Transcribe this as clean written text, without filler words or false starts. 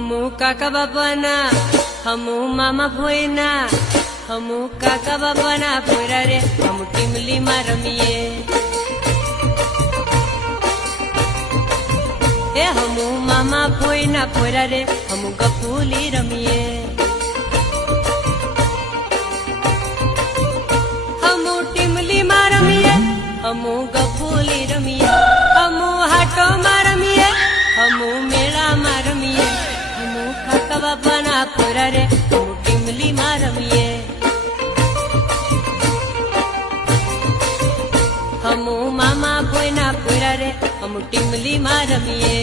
हमू काका बापाना हमू मामा भोयना हमू काका बापाना भोयरा रे हमू टीमली में रमीए ए हमू मामा भोयना भोयरा रे हमू गफूली रमीए हमू टीमली में रमीए हमू गफूली रमीए हमू हाटो में रमीए हमू मेला में रमीए हमू काका बापाना भोयरा रे हमू टीमली में रमीए हमू मामा भोयना भोयरा रे हमू टीमली में रमीए।